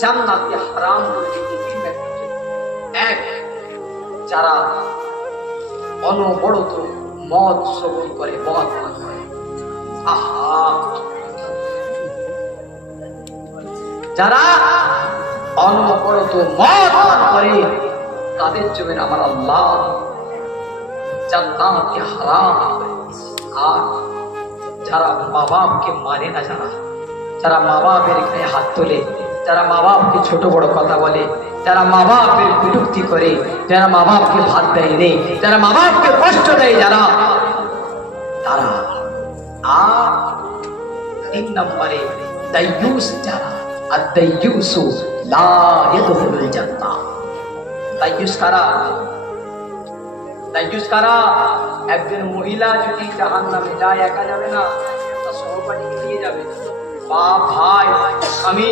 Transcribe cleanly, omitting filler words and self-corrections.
জান্নাতকে হারাম করে দিতে তিন ব্যক্তি। এক, যারা অনবরত মদ সেবন করে, মদ পান করে। আহা, যারা অনবরত মদ পান করে তাদের জন্য আমার আল্লাহ জান্নাতকে হারাম করে দিয়েছে। আর যারা মা বাপকে মানে না, যারা মা বাপের গায়ে হাত তোলে, যারা মা বাপকে ছোট বড় কথা বলে, যারা মা বাপের বিরক্তি করে, যারা মা বাপকে ভাত দেয় রে, যারা মা বাপকে কষ্ট দেয়, যারা তারা। আর তিন নম্বরে দাইয়ুস যারা, আর দাইয়ুসু লা ইয়াদখুলুল জান্নাহ। দাইয়ুস কারা? দাইয়ুস কারা? একজন মহিলা যদি জাহান্নামে যায়, একা যাবে না, তার সহপাঠীকে নিয়ে যাবে। বাপ, ভাই, স্বামী,